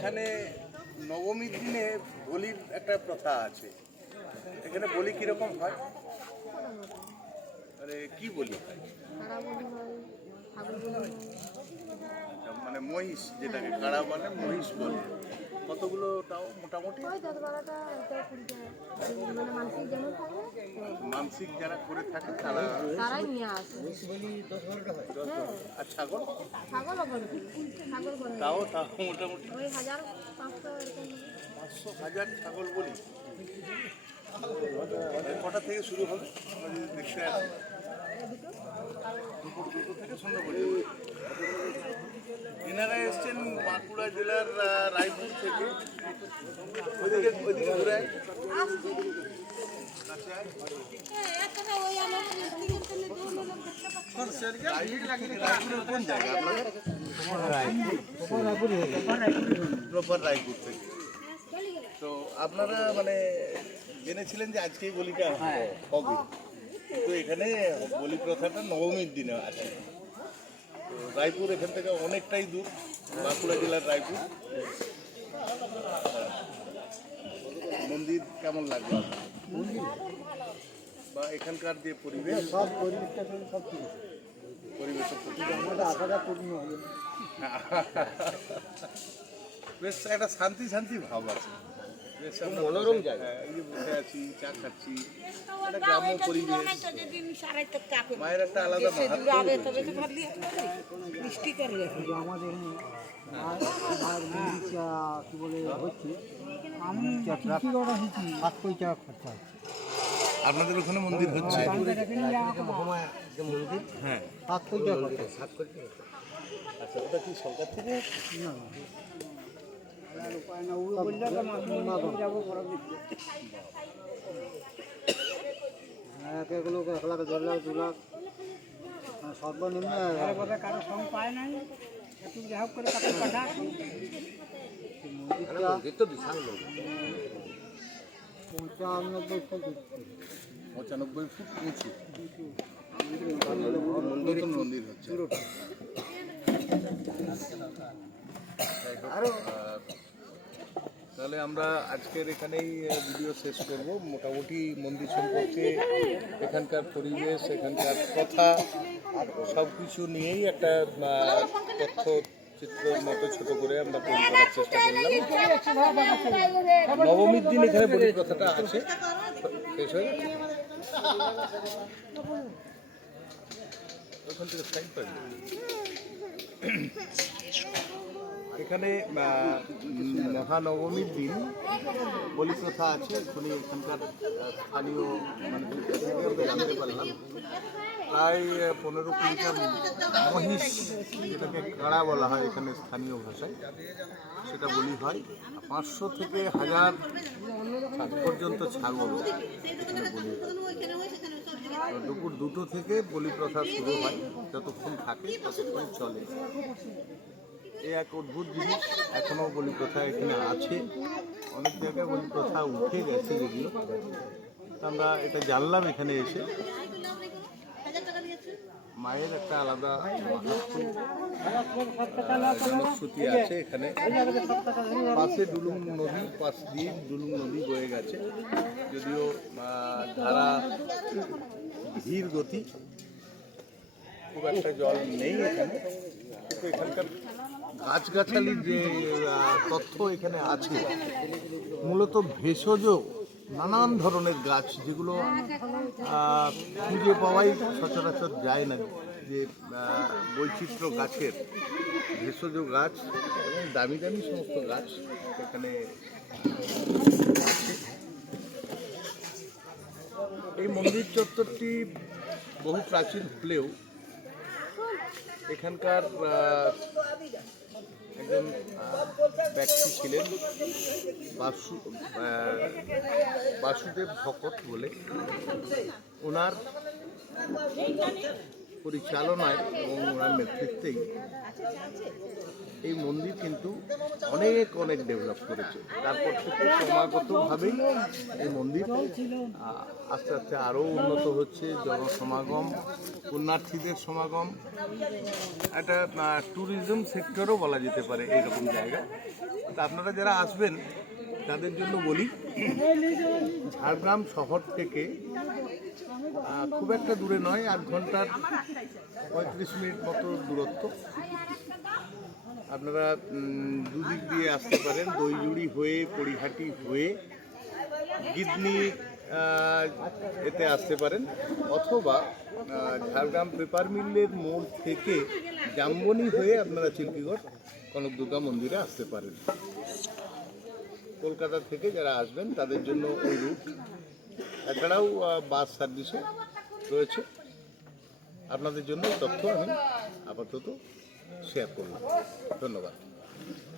এখানে নবমীর দিনে বলির একটা প্রথা আছে। এখানে বলি কিরকম হয়? আরে কি বলি হয়? মানে মহিষ, যেটাকে কাড়া বলে, মহিষ বলে। কতগুলো তাও মোটামুটি? মানসিক যারা করে থাকে তারাই নিয়ে আসে। আর ছাগল? তাও মোটামুটি 500,000 ছাগল বলি। কটা থেকে শুরু হবে? দেখতে আসি দুপুর 2টো থেকে সন্ধ্যা পর্যন্ত। এনারা এসছেন বাঁকুড়া জেলার রায়পুর থেকে। ওইদিকে ঘুরে রায়পুরের কোন জায়গা আপনাদের? প্রপার রায়পুর থেকে। তো আপনারা মানে জেনেছিলেন যে আজকেই বলিটা হবে, কিন্তু এখানে বলি প্রথাটা নবমীর দিনে আছে। তো রায়পুর এখান থেকে অনেকটাই দূর, বাঁকুড়া জেলার রায়পুর। মন্দির কেমন লাগবে বা এখানকার যে পরিবেশ? সব পরিবেশটা সব পরিবেশ আমাদের আশাটা পূর্ণ হবে। বেশ একটা শান্তি শান্তি ভাব আছে, বেশ মনোরম জায়গা। এই যে বসে আছি, চা খাচ্ছি, একটা গ্রাম্য পরিবেশ। মায়ের একটা আলাদা আমাদের কি বলে হচ্ছে, আমি 7 কোটি টাকা খরচা হচ্ছে। আপনাদের ওখানে মন্দির হচ্ছে? হ্যাঁ, 7 কোটি টাকা খরচা। 7 কোটি। আচ্ছা, ওটা কি সরকার থেকে? না এক লোক 1 লাখ, 1.5 লাখ, 2 লাখ সর্বনিম্ন কারো সঙ্গ পায় নাই। একটু যা হোক করে কাপড় পাঠা তো বিশাল লোক। 95 ফুট উঁচু মন্দির হচ্ছে। তাহলে আমরা আজকের এখানেই ভিডিও শেষ করব। মোটামুটি মন্দির সম্পর্কে, এখানকার পরিবেশ, এখানকার কথা, সব কিছু নিয়েই একটা তথ্য চিত্রের মতো ছোট করে আমরা তৈরি করার চেষ্টা করলাম। নবমীর দিন এখানে বলির কথাটা আছে, শেষ হয়ে গেছে। ওখান থেকে সাইড পাই। এখানে মহানবমীর দিন বলি প্রথা আছে। এখানকার স্থানীয় মানুষের কাছ থেকে আমরা জানতে পারলাম প্রায় 15-20টা মহিষ, যেটাকে কাড়া বলা হয় এখানে স্থানীয় ভাষায়, সেটা বলি হয়। 500 থেকে 1000 পর্যন্ত ছাগল এখানে বলি হয়। দুপুর 2টো থেকে বলি প্রথা শুরু হয়, যতক্ষণ থাকে ততক্ষণ চলে। এই এক অদ্ভুত জিনিস, এখনও বলি প্রথা এখানে আছে। অনেক জায়গায় বলি প্রথা উঠে গেছে যেগুলো, আমরা এটা জানলাম এখানে এসে। মায়ের একটা আলাদা জনশ্রুতি আছে এখানে। পাশে ডুলুং নদী, পাশ দিয়ে ডুলুং নদী বয়ে গেছে, যদিও ধারা ধীর গতি, খুব একটা জল নেই এখানে। কিন্তু এখানকার গাছগাছালির যে তথ্য এখানে আছে, মূলত ভেষজ নানান ধরনের গাছ, যেগুলো খুঁজে পাওয়াই সচরাচর যায় না। যে বৈচিত্র্য গাছের, ভেষজ গাছ এবং দামি দামি সমস্ত গাছ এখানে আছে। এই মন্দির চত্বরটি বহু প্রাচীন হলেও এখানকার একজন ব্যক্তি ছিলেন বাসুদেব ভকত বলে। ওনার পরিচালনায় এবং ওনার নেতৃত্বেই এই মন্দির কিন্তু অনেক অনেক ডেভেলপ করেছে। তারপর থেকে ক্রমাগতভাবেই এই মন্দির আস্তে আস্তে আরও উন্নত হচ্ছে। জনসমাগম, পুণ্যার্থীদের সমাগম, একটা ট্যুরিজম সেক্টরও বলা যেতে পারে এইরকম জায়গা। তা আপনারা যারা আসবেন তাদের জন্য বলি, ঝাড়গ্রাম শহর থেকে খুব একটা দূরে নয়, 8 ঘন্টার 35 মিনিট মতো দূরত্ব। আপনারা দুদিক দিয়ে আসতে পারেন, দইজুড়ি হয়ে, পরিহাটি হয়ে, গিদনি এতে আসতে পারেন, অথবা ঝাড়গ্রাম পেপার মিলের মোড় থেকে জামবনি হয়ে আপনারা চিল্কিগড় কনক দুর্গা মন্দিরে আসতে পারেন। কলকাতা থেকে যারা আসবেন তাদের জন্য ওই রুট, এছাড়াও বাস সার্ভিসও রয়েছে। আপনাদের জন্য তথ্য আমি আপাতত শেয়ার করলাম। ধন্যবাদ।